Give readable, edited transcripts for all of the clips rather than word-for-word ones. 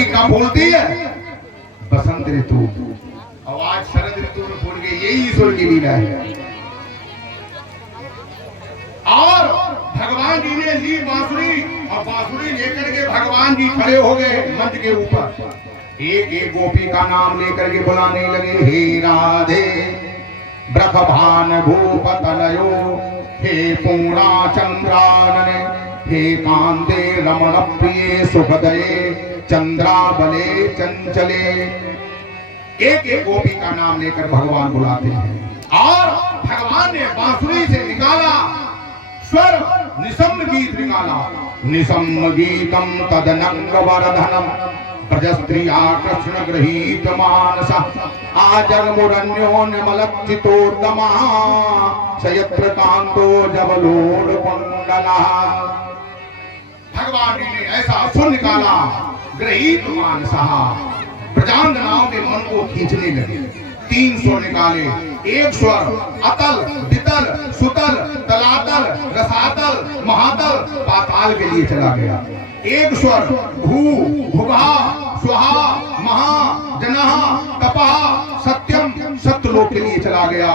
प्रकृति का बोलती है बसंत ऋतु, और आज शरद ऋतु में बोल गई, यही ईश्वर की लीला है। और भगवान जी ने ली बांसुरी, और बांसुरी लेकर के भगवान जी खड़े हो गए मंच के ऊपर। एक एक गोपी का नाम लेकर के बुलाने लगे, हे राधे ब्रखभान भूपतनयो, हे पूर्णा चंद्रानने, हे कांते रमण प्रिय सुखदये, चंद्राबले चंचले। एक एक गोपी का नाम लेकर भगवान बुलाते हैं। और भगवान ने बांसुरी से निकाला स्वर, निसम्म गीत निकाला। निसम्म गीतम तदनंग वरधनम, ब्रजस्त्रिया कृष्ण गृहीत मानसा, आजन्मुरन्योन्यमलच्चितोत्तमा, सयत्र कांतो जबलोड कुंडला। भगवान जी ने ऐसा सुर निकाला, गृहीत मानसा, प्रजांगनाओं के मन को खींचने लगे। 3 स्वर निकाले, एक स्वर अतल वितल सुतल तलातल रसातल महातल पाताल के लिए चला गया। एक स्वर भू भुवा स्वाहा महा जनः तपः सत्यम सत्यलोक के लिए चला गया।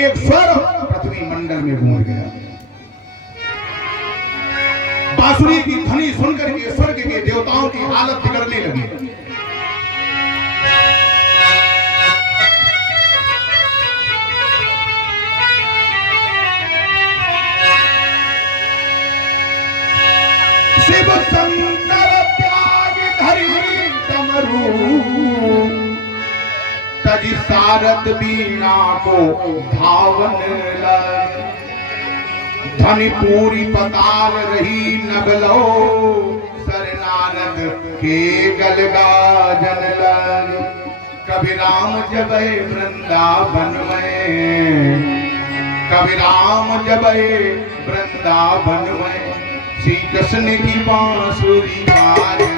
एक स्वर पृथ्वी मंडल में गूंज गया। बांसुरी की ध्वनि सुनकर के स्वर्ग के देवताओं की हालत बिगड़ने लगी। शिव शंकर त्याग धरि डमरू, तजी सारद बीना को धावन लग, धनि पूरी पताल रही नगलो, सर नारद के गलगा जन लग। कभी राम जबै वृंदावन में, कभी राम जबै वृंदावन में, श्री कृष्ण की बांसुरी बाजने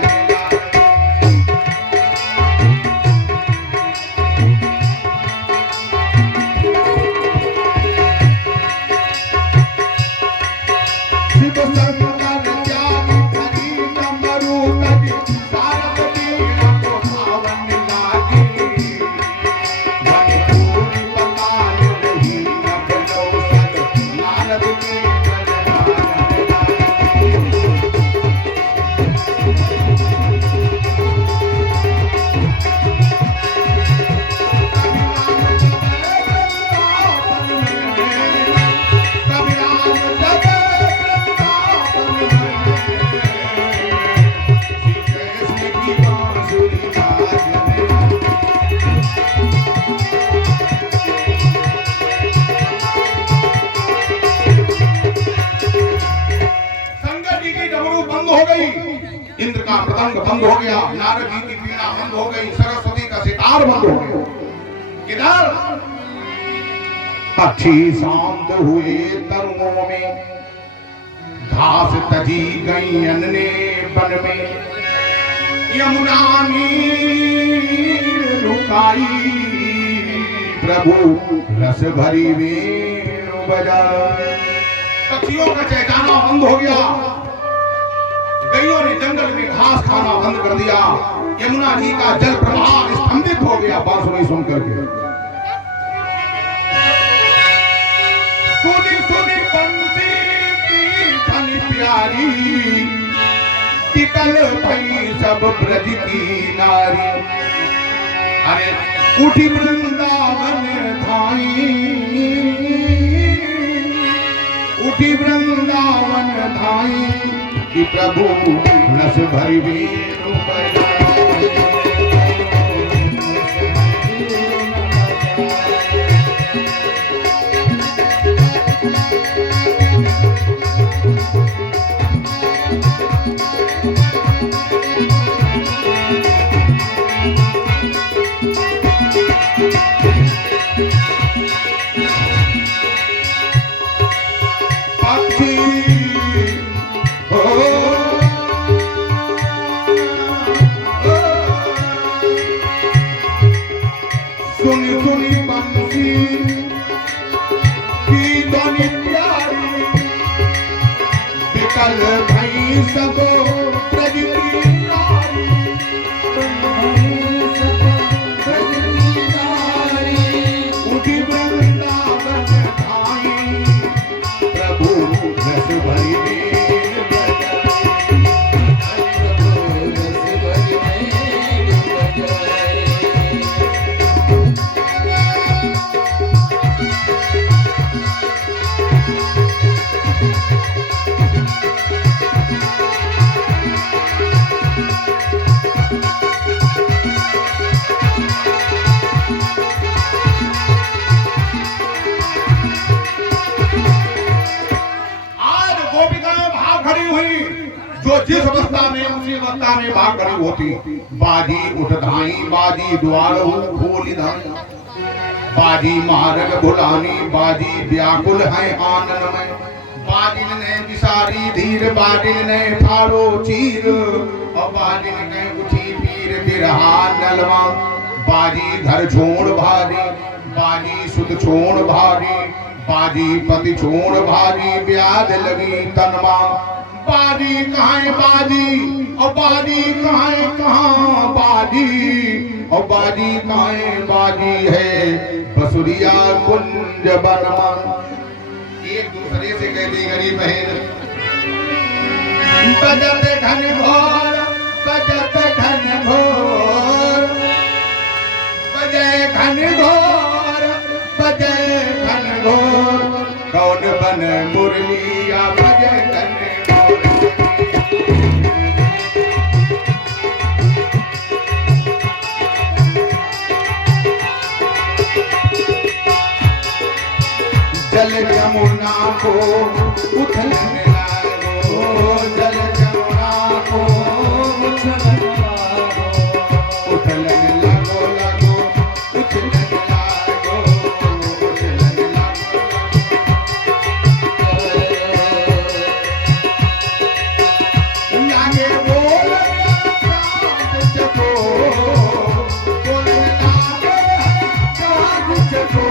बंद हो गया, नारद जी की वीणा बंद हो गई, सरस्वती का सितार बंद हो गया। किधर अच्छी शांत हुए तरुओं में, घास तजी गई अन्ने बन में, यमुना नीर लुकाई, प्रभु रस भरी वीणु बजा। पक्षियों का चहचहाना बंद हो गया, गैयों ने जंगल में घास खाना बंद कर दिया, यमुना जी का जल प्रवाह स्तंभित हो गया बांसुरी सुनकर के। सुनी सुनी बंसी की धनी प्यारी, टिकल भई सब ब्रज की नारी। अरे उठी वृंदावन धाई, उठी वृंदावन धाई, कि प्रभु रस भरी वीणु बजाए। वक्ता में बात करी होती। बाजी उठ धाई बाजी द्वार खोल धाई, बाजी मार्ग भुलानी बाजी व्याकुल है आनंद में, बाजिल ने विसारी धीर बाजिल ने फाड़ो चीर, और बाजिल ने उठी पीर बिरहा नलवा, बाजी घर छोड़ भारी बाजी सुत छोड़ भारी, बाजी पति छोड़ भारी ब्याज लगी तनवा, बाजी कहाँ बाजी और बाजी कहाँ बाजी, और बाजी कहाँ बाजी है बसुरिया कुंज बनवा। एक दूसरे से कहती गरीब बहन, बजत घन घोर बजत घन घोर, बजय घन घोर बजय घन घोर, कौन बन मुरलिया बजय घन घोर। जल जमुना को उथलने लागो, जल जमुना को उथलने लागो, उथलने लागो लागो उथलने लागो, उथलने लागो लागे बोल जगो, बोल लागे जगो,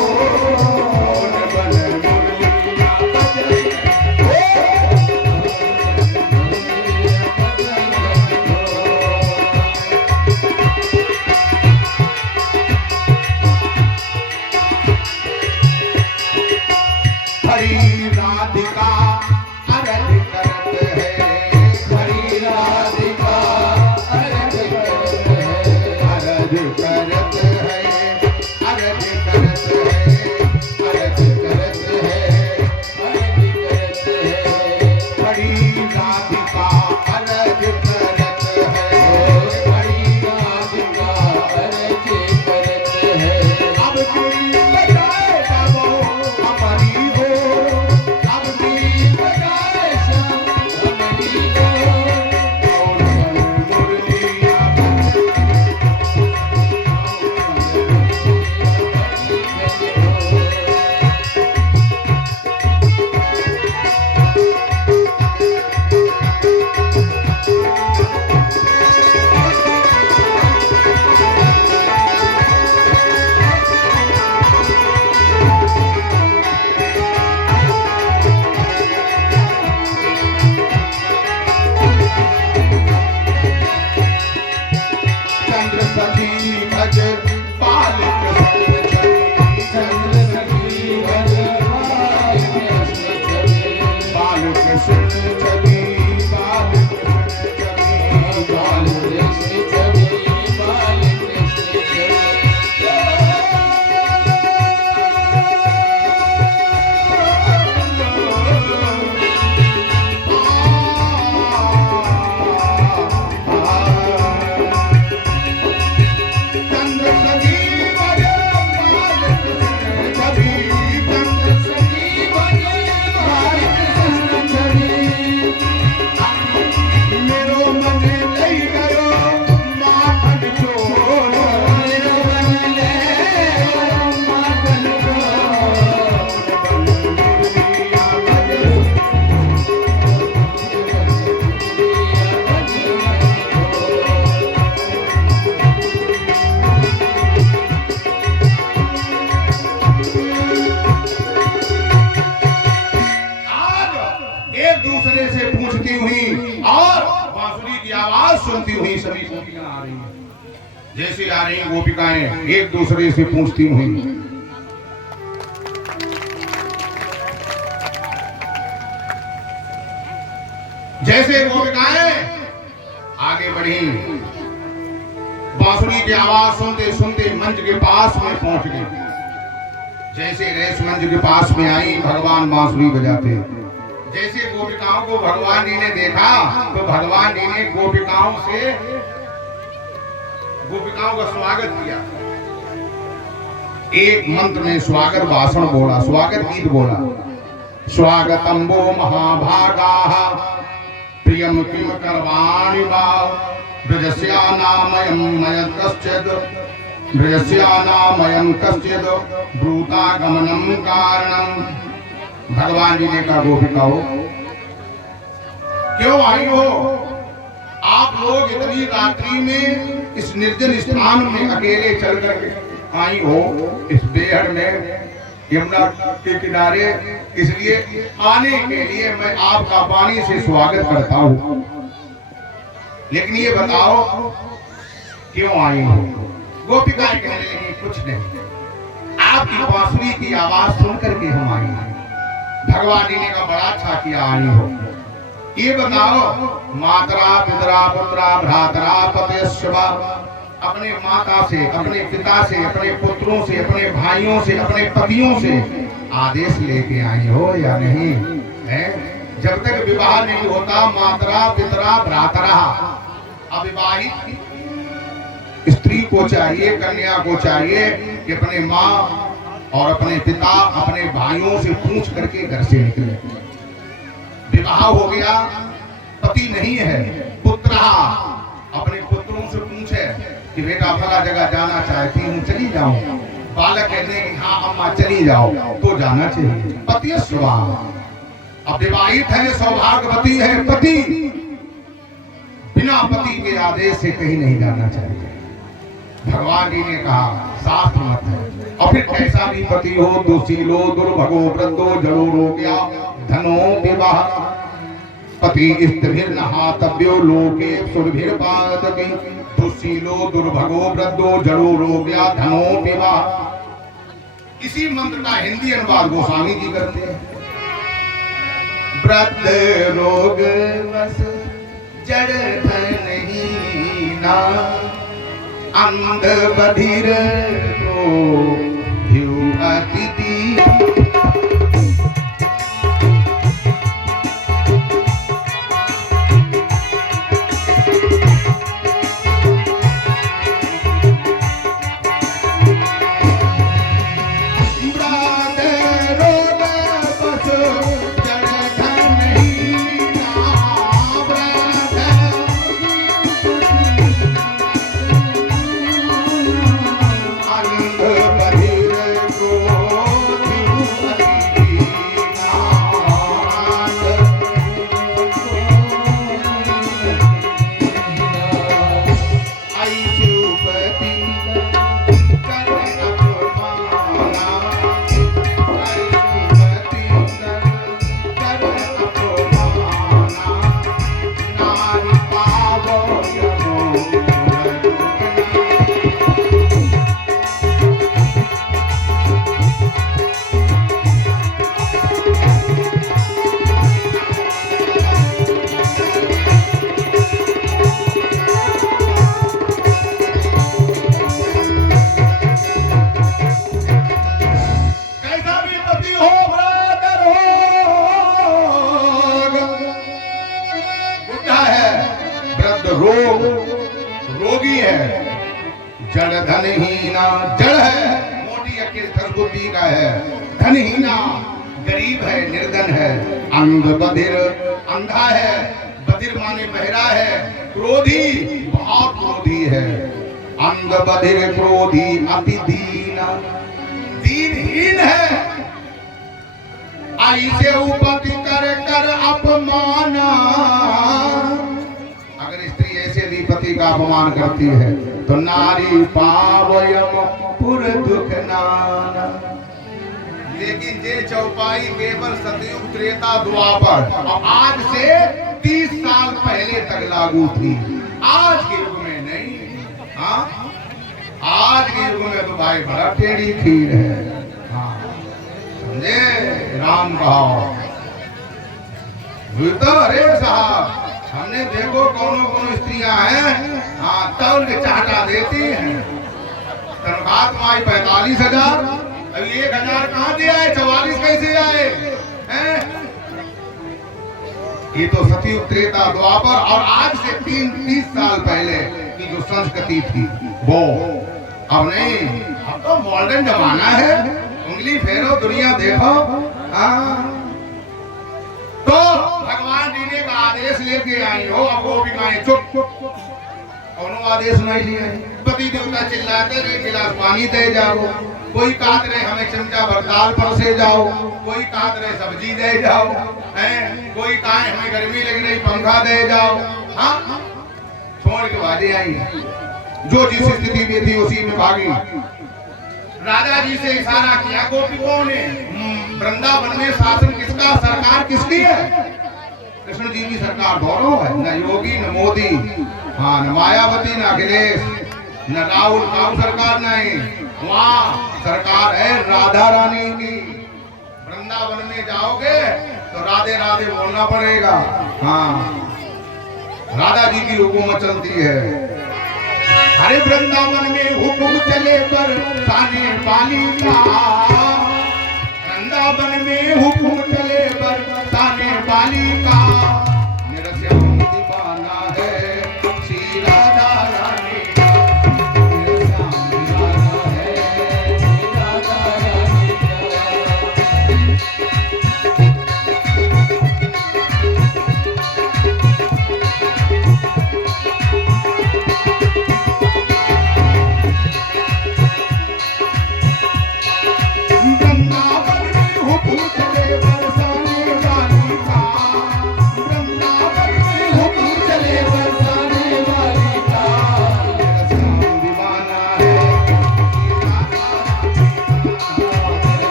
सुनती हुई सभी गोपिकाएं आ रही हैं। जैसे आ रही गोपिकाएं एक दूसरे से पूछती हुई, जैसे गोपिकाएं आगे बढ़ी, बांसुरी की आवाज सुनते सुनते मंच के पास में पहुंच गई। जैसे रेस मंच के पास में आई, भगवान बांसुरी बजाते। जैसे गोपिकाओं को भगवान जी ने देखा तो भगवान जी ने गोपिकाओं का स्वागत किया। एक मंत्र में स्वागत भाषण बोला, स्वागत गीत बोला। स्वागतम वो महाभागा प्रियम किम करवाणि वा ब्रजस्यानामयं मयत्कश्चित् ब्रजस्यानामयं कश्चित् ब्रूतागमनं कारणम्। भगवान जी ने कहा गोपिकाओं क्यों आई हो? आप लोग इतनी रात्रि में इस निर्जन स्थान में अकेले चल कर आई हो, इस बेहद में यमुना के किनारे, इसलिए आने के लिए मैं आपका वाणी से स्वागत करता हूं। लेकिन ये बताओ क्यों आई हो? गोपिकाएं कहने लगी कुछ नहीं, आपकी बांसुरी की आवाज सुन करके हम आई हैं। भगवान जी ने कहा बड़ा अच्छा किया आई हो। ये बताओ मातरा पितरा पुत्रा भ्रातरा पतेश्वा, अपने माता से, अपने पिता से, अपने पुत्रों से, अपने भाइयों से, अपने पतियों से आदेश लेके आई हो या नहीं है? जब तक विवाह नहीं होता मातरा पितरा भ्रातरा, अविवाहित स्त्री को चाहिए, कन्या को चाहिए कि अपने माँ और अपने पिता, अपने भाइयों से पूछ करके घर से निकले। विवाह हो गया, पति नहीं है, पुत्र अपने पुत्रों से पूछे कि बेटा फला जगह जाना चाहती हूँ, चली जाऊं। बालक कहने की हाँ अम्मा चली जाओ, तो जाना चाहिए। पति स्वभाव, अब विवाहित है, सौभाग्यवती है, पति बिना पति के आदेश से कहीं नहीं जाना चाहिए। भगवान जी ने कहा शास्त्र मत है। और फिर कैसा भी पति हो, दुशीलो दुर्भगो वृद्धो जड़ो रोग्या धनो विवाह, पति स्त्रीर्न हातव्यो लोके सुरभिर्पादति, दुशीलो दुर्भगो वृद्धो जड़ो रोग्या धनो विवाह। इसी मंत्र का हिंदी अनुवाद गोस्वामी जी करते हैं। वृद्ध रोग बस जड़ धनहीना, अंध बधिर अतिथि। रोगी है, जड़ धनहीना, जड़ है मोटी अकेल बुद्धि का है, धनहीना गरीब है, निर्धन है, अंग बधिर अंधा है, बधिर माने बहरा है, क्रोधी बहुत क्रोधी है, अंग बधिर क्रोधी अति दीना, दीनहीन है, आई से उपति कर कर अपमाना। अगर स्त्री ऐसे भी पति का अपमान करती है तो नारी पावयम पुर दुख नाना। लेकिन ये चौपाई केवल सतयुग त्रेता द्वापर और आज से 30 साल पहले तक लागू थी, आज के युग में नहीं। हाँ, आज के युग में तो भाई बड़ा टेढ़ी खीर है। हाँ, समझे राम भाव। तो अरे साहब, हमने देखो कौन स्त्रियां हैं, हाँ तौल के चाटा देती हैं। तनख्वाह तुम्हारी 45,000, अभी 1,000 कहाँ दिया है, 44 कैसे आए हैं? ये तो सतयुग त्रेता द्वापर और आज से 30 साल पहले की जो संस्कृति थी वो अब नहीं। अब तो मॉडर्न जमाना है, उंगली फेरो दुनिया देखो। हाँ, तो भगवान जी ने का आदेश लेके आई हो। अब गोपिकाएं चुप, कौनो आदेश नहीं लिए। पति देवता चिल्लाते रहे गिलास पानी दे जाओ, कोई कहते रहे हमें चमचा भर दाल परसे जाओ, कोई कहते रहे सब्जी दे जाओ, हैं कोई कहे हमें गर्मी लग रही पंखा दे जाओ। हाँ छोड़ के भागे आई, जो जिस स्थिति में थी उसी में भागी। राजा जी से इशारा किया गोपियों ने, वृंदावन में शासन किसका, सरकार किसकी है? कृष्ण जी की सरकार दोनों है, न योगी न मोदी, हाँ न मायावती न अखिलेश न राहुल, राहुल सरकार नहीं, वहाँ सरकार है राधा रानी की। वृंदावन में जाओगे तो राधे राधे बोलना पड़ेगा। हाँ राधा जी की हुकूमत चलती है। अरे वृंदावन में हुकुम चले पर ताने वाली का, वृंदावन में हुकुम चले पर ताने वाली का, मेरा श्याम दीवाना है श्री राधा रानी का, मेरा श्याम दीवाना है श्री राधा रानी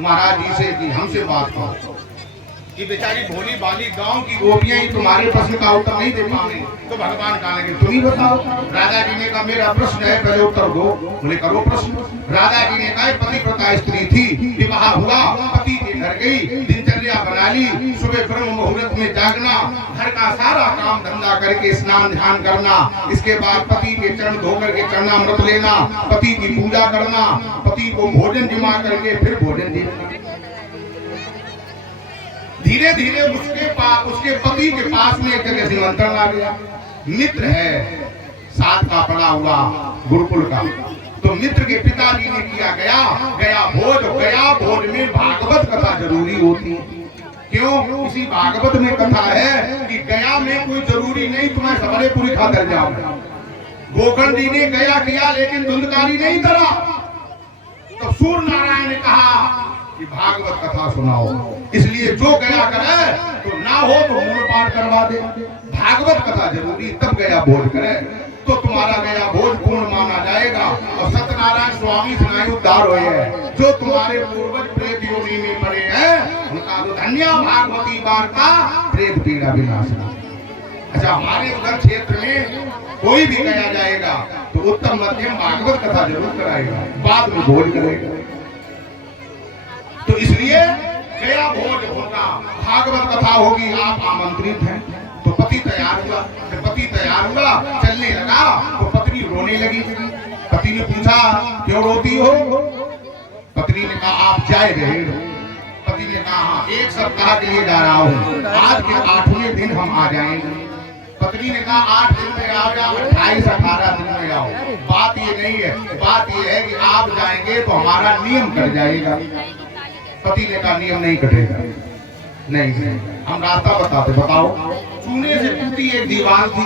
महाराज जी से कि हमसे बात करो। ये बेचारी भोली बाली गांव की गोपियां ही तुम्हारे प्रश्न का उत्तर नहीं दे पाए तो भगवान कहा लगे तुम ही बताओ। राजा जी ने कहा मेरा प्रश्न है, पहले उत्तर दो। बोले करो प्रश्न। राजा जी ने कहा पतिव्रता स्त्री थी, विवाह हुआ, पति के घर गई, दिनचर्या बना ली, सुबह ब्रह्म मुहूर्त में जागना, घर का सारा काम धंधा करके स्नान ध्यान करना, इसके बाद पति के चरण धो करके चरणामृत लेना, पति की पूजा करना, पति को भोजन जमा करके फिर भोजन देना। धीरे धीरे उसके पति के पास में एक जगह निमंत्रण आ गया। मित्र है साथ का पड़ा हुआ गुरुकुल का, तो मित्र के पिताजी ने किया गया भोज में भागवत कथा जरूरी होती है। क्यों? इसी भागवत में कथा है कि गया में कोई जरूरी नहीं तुम्हें सबरे पूरी खाकर जाओ। गोकर्ण जी ने गया किया लेकिन धुंधकारी नहीं करा, तो सूर्य नारायण ने कहा कि भागवत कथा सुनाओ। इसलिए जो गया करे तो ना हो तो मूल पाठ करवा दे, भागवत कथा जरूरी, तब गया भोज करे तो तुम्हारा गया भोज पूर्ण माना जाएगा और सत्यनारायण स्वामी सुनाई उद्धार हुए हैं। जो तुम्हारे पूर्वज प्रेत योनि में पड़े हैं उनका तो धन्य भागवती वार्ता प्रेत पीड़ा विनाशना। अच्छा हमारे उधर क्षेत्र में कोई भी गया जाएगा तो उत्तम मध्यम भागवत कथा जरूर कराएगा, बाद में भोज करेगा। तो इसलिए गया भोज होगा, भागवत कथा होगी, आप आमंत्रित हैं। तो पति तैयार हुआ, जब पति तैयार हुआ चलने लगा तो पत्नी रोने लगी। पति ने पूछा क्यों रोती हो? पत्नी ने कहा आप जाए रहे हो। पति ने कहा हाँ 1 सप्ताह के लिए जा रहा हूँ, आज के 8वें दिन हम आ जाएंगे। पत्नी ने कहा 8 दिन में आओ या 28-18 दिन में आओ। बात ये नहीं है, बात ये है कि आप जाएंगे तो हमारा नियम कट जाएगा। पति ने कहा नियम नहीं कटेगा, नहीं हम रास्ता बताते, बताओ। चूने से टूटी एक दीवार थी,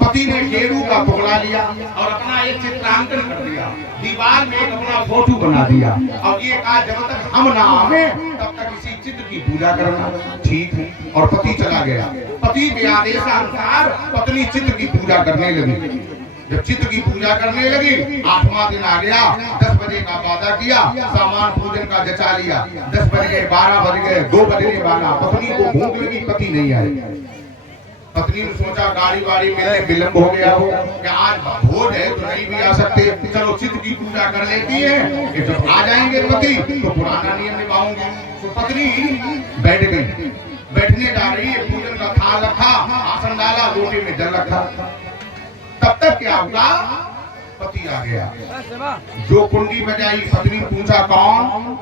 पति ने गेरू का टुकड़ा लिया और अपना एक चित्रांकन कर दिया, दीवार में एक अपना फोटो बना दिया और ये कहा जब तक हम ना आवे तब तक इसी चित्र की पूजा करना। ठीक है, और पति चला गया। पति के आदेशानुसार पत्नी चित्र की पूजा करने लगी। जब चित्र की पूजा करने लगी 8वां दिन आ गया, 10 बजे का वादा किया, सामान पूजन का जचा लिया। 10 बज गए, 12 बज गए, 2 बजने वाला, पत्नी को भूख लगी, पति नहीं आए। पत्नी ने सोचा गाड़ी वाड़ी मिलने विलम्ब हो गया हो कि आज भोज है तो नहीं भी आ सकते, चलो चित्त की पूजा कर लेती है कि जब आ जाएंगे पति तो पुराना नियम निभाऊंगी। तो पत्नी बैठ गई, बैठने जा रही है, पूजन का थाल रखा, आसन डाला, रोटी में जल रखा। तब तक क्या हुआ, पति आ गया, जो कुंडी बजाई, पत्नी पूछा कौन,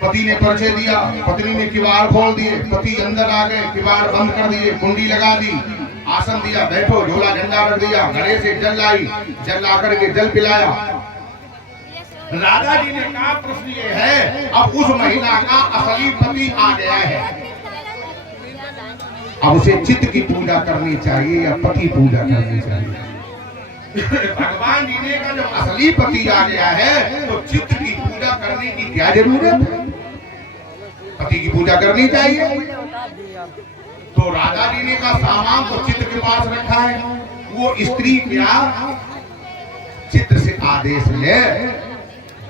पति ने परिचय दिया, पत्नी ने किवाड़ खोल दिए, पति अंदर आ गए, किवाड़ बंद कर दिए, कुंडी लगा दी, आसन दिया, बैठो, झोला झंडा रख दिया, घड़े से जल लाई, जल ला करके जल पिलाया। राजा जी ने कहा प्रश्न ये है, अब उस महिला का असली पति आ गया है, अब उसे चित्त की पूजा करनी चाहिए या पति पूजा करनी चाहिए। भगवान जी ने कहा जब असली पति आ गया है तो चित्त की पूजा करने की क्या जरूरत है, पति की पूजा करनी चाहिए। तो राजा जी ने कहा सामान तो चित्त के पास रखा है, वो स्त्री क्या चित्त से आदेश ले,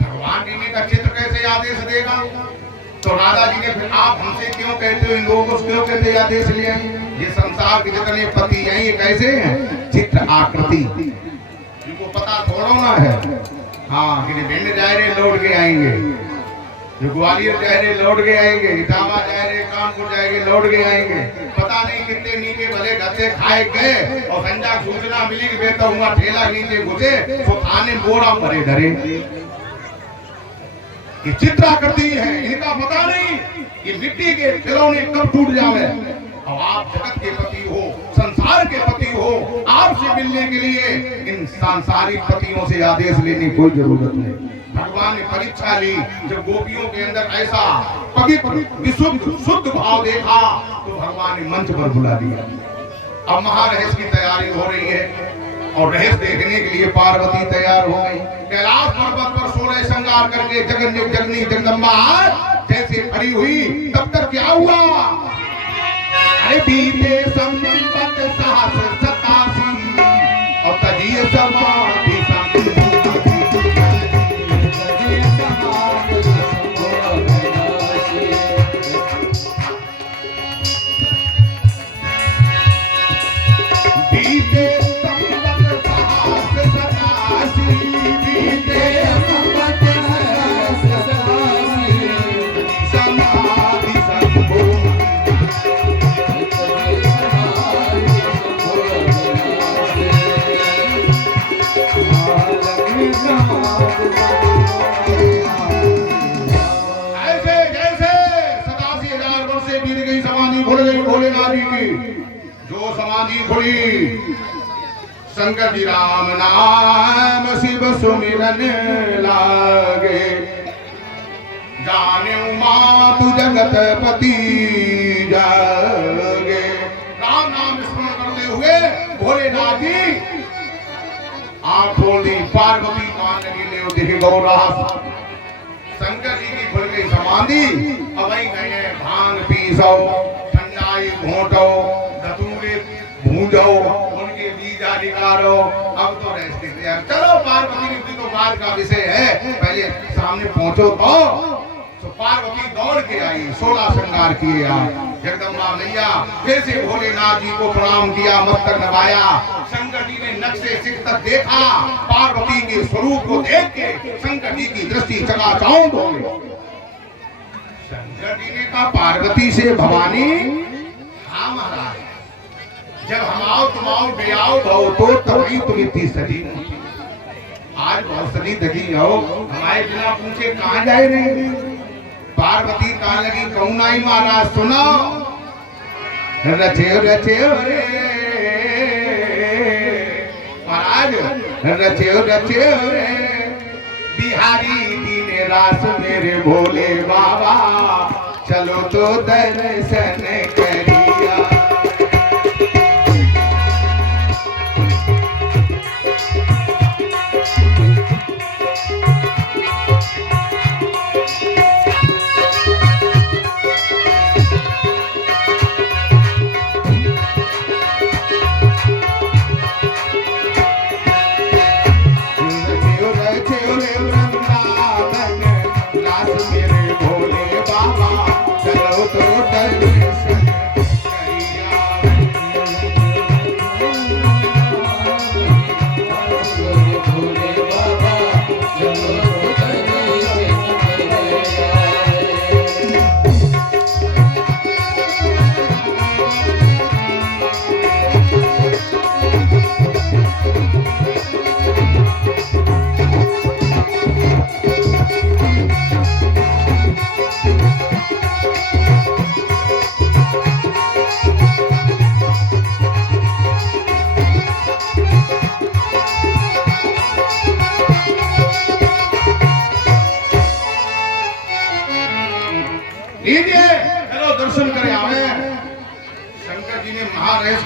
भगवान जी ने कहा चित्त कैसे आदेश देगा। तो राजा जी ने फिर आप हमसे क्यों कहते हो, इन लोगों को क्यों कहते हैं आदेश ले, ये संसार के जितने पति हैं ये कैसे हैं, चित्र आकृति, इनको पता थोड़ा ना है। हाँ, कि भिंड जाए रे लौट के आएंगे, जो ग्वालियर जाए रे लौट के आएंगे, इटावा जाए रे कानपुर जाएंगे लौट के आएंगे, पता नहीं कितने नीचे भले गद्दे खाए गए और संजा सूचना मिली कि बेटा हुआ ठेला नीचे घुसे तो थाने बोरा मरे डरे। ये चित्र आकृति है, इनका पता नहीं कि मिट्टी के खिलौने कब टूट जावे। और आप जगत के पति हो, संसार के पति हो, आपसे मिलने के लिए इन सांसारिक पतियों से आदेश लेने की कोई जरूरत नहीं। भगवान ने परीक्षा ली, जब गोपियों के अंदर ऐसा पवित्र विशुद्ध शुद्ध भाव देखा तो भगवान ने मंच पर बुला दिया। अब महारहस्य की तैयारी हो रही है और रहस्य देखने के लिए पार्वती तैयार हो गई। कैलाश पर्वत पर 16 श्रृंगार करके जगन्नी जगदम्बा जैसे खड़ी हुई, तब तक क्या हुआ, अरे बीते संपत सहस्र 87 और तजिए समाधि जो समाधि खुली, शंकर जी राम नाम शिव सुमिरन लागे, जाने मातु जगत पति जागे। राम नाम स्मरण करते हुए भोलेनाथ जी आंख खोल दी, पार्वती कान लगी ले देखे गौरा, शंकर जी की खुल गई समाधि। अब वही गए भांग पीसो, ठंडाई घोटो, धतूरे भूंजो, उनके बीजा निकालो, अब तो रेस्ट दिया। चलो पार्वती की तो बात का विषय है, पहले सामने पहुंचो तो पार्वती दौड़ के आई, 16 श्रृंगार किए आप जगदम्बा मैया। फिर से भोलेनाथ जी को प्रणाम किया, मस्तक नवाया। शंकर जी ने नक्शे सिख तक देखा, पार्वती के स्वरूप को देख के शंकर जी की दृष्टि चकाचौंध हो गई। शंकर जी ने कहा पार्वती से भवानी, हाँ महाराज, जब हम आओ तुम आओ बेआओ भाओ तो तभी तुम इतनी सजी नहीं। आज बहुत सजी दगी हो, हमारे बिना पूछे कहाँ जाए रहे। पार्वती कहाँ लगी, कहूँ नहीं महाराज सुनो, रचे रचे रे महाराज, रचे रचे रे बिहारी दिन रास मेरे भोले बाबा, चलो तो दर्शन करिया। मेरे भोले बाबा, चलो तो दर्शन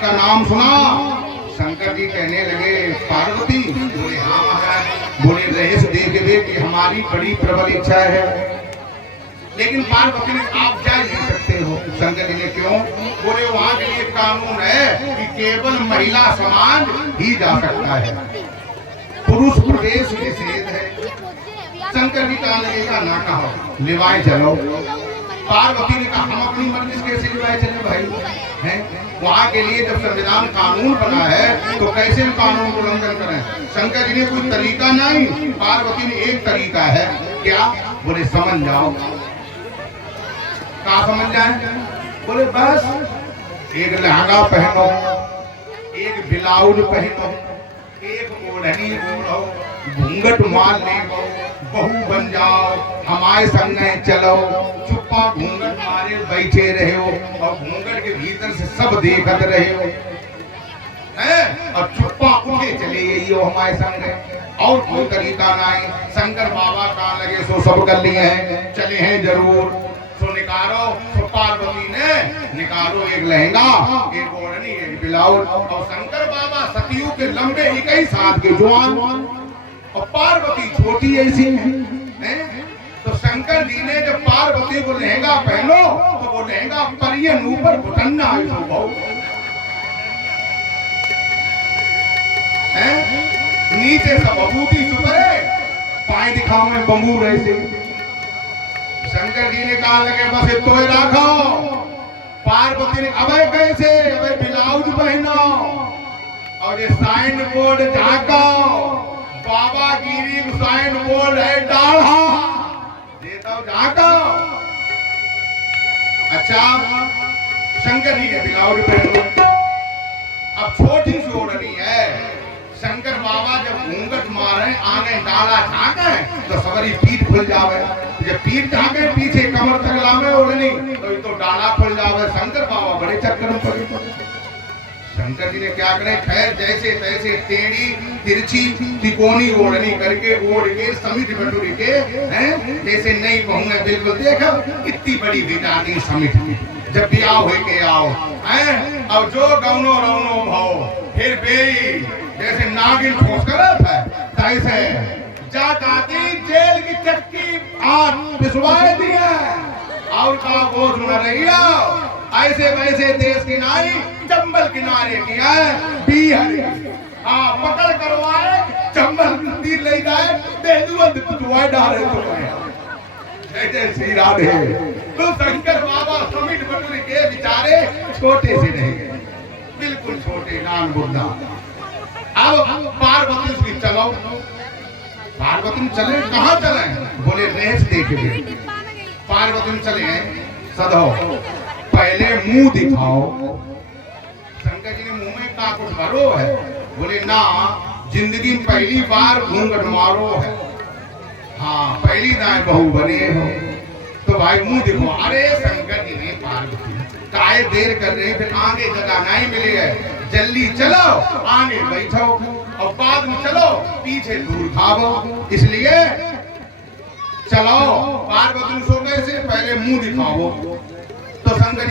इसका नाम सुना? शंकर जी कहने लगे पार्वती? बोले हाँ महाराज। बोले रहे देख दे कि हमारी बड़ी प्रबल इच्छा है, लेकिन पार्वती ने आप जा नहीं सकते हो। शंकर जी ने क्यों? बोले वहां के लिए कानून है कि केवल महिला समाज ही जा सकता है, पुरुष प्रवेश निषेध है। शंकर जी कहा लगेगा ना कहो लिवाए चलो। पार्वती ने कहा हम अपनी मर्जी से कैसे लिवाए चले भाई हैं? वहां के लिए जब संविधान कानून बना है तो कैसे हम कानून को उल्लंघन करें? शंकर जी ने कोई तरीका नहीं, पार्वती ने एक तरीका है। क्या? बोले समझ जाओ। कहा समझ जाए? बोले बस एक लहंगा पहनो, एक ब्लाउज पहनो, एक ओढ़नी ओढ़ो, घूंघट मार ले, बहू बन जाओ, हमारे संग चलो, चुप्पा घूंघट मारे बैठे रहे हो और घूंघट के भीतर से सब देखत रहे हो हैं, और चुप्पा उठे चले गई हो हमारे संग। और कोई तरीका नहीं। शंकर बाबा कहा लगे सो सब कर लिए हैं, चले हैं जरूर। तो निकालो। तो पार्वती ने निकालो एक लहंगा, एक ओढ़नी, एक ब्लाउज। और शंकर बाबा सतियु के लंबे 21 साल के जवान और पार्वती छोटी ऐसी है। तो शंकर जी ने जब पार्वती को लहंगा पहनो तो वो लहंगा परियन ऊपर बुटन्ना है, नीचे सब बबूती चुपरे, पाए दिखाओ में बंबूर ऐसे। शंकर जी ने कहा लगे बस तो रखो। पार्वती ने अबे कैसे? अबे ब्लाउज पहनो और ये साइन बोर्ड झाको, बाबा गिरी साइन बोर्ड है डाढ़ा, देता झाको। अच्छा शंकर जी ने ब्लाउज पहनो। अब छोटी सी ओढ़नी है। शंकर बाबा जब घूंघट मारे आगे डाला झाके तो सवरी पीठ खुल जावे, जब पीठ झाके पीछे कमर तक लावे ओढ़नी तो डाला खुल जावे। शंकर बाबा बड़े चक्कर में पड़े। शंकर जी ने क्या करे? खैर जैसे तैसे टेढ़ी तिरछी तिकोनी ओढ़नी करके ओढ़ के समिट बटुरी के हैं, जैसे नई बहू है बिल्कुल। देखो इतनी बड़ी बिटानी समिट की, जब भी आओ के आओ हैं, और जो गौनो रौनो भाव फिर बे जैसे नागिन ठोस कर है तैसे जा जाती जेल की चक्की हाथ पिसवाए दिया और का वो सुन रही हो। ऐसे वैसे देश की नारी चंबल किनारे किया बिहार पकड़ करवाए, चंबल तीर ले जाए, बेदुवंत पुतवाए डाले तो जय श्री राधे। तो शंकर बाबा समिट बटुरी के बेचारे छोटे से रह गए, बिल्कुल छोटे, नान बुढ़ा। अब पार्वती उसकी चलो। पार्वती चले कहाँ चले? बोले रेस देखे। पार्वती चले सदो पहले मुंह दिखाओ। शंकर जी ने मुंह में का कुछ भरो है? बोले ना, जिंदगी में पहली बार घूंघट मारो है। हाँ पहली दाएं बहू बने हो तो भाई मुंह दिखो। अरे शंकर जी ने पार्वती काहे देर कर रहे, फिर आगे जगह नहीं मिली है, जल्दी चलो आगे बैठो और बाद में चलो पीछे दूर भागो। इसलिए चलो पार्वती सो गए से पहले मुंह दिखाओ। तो शंकर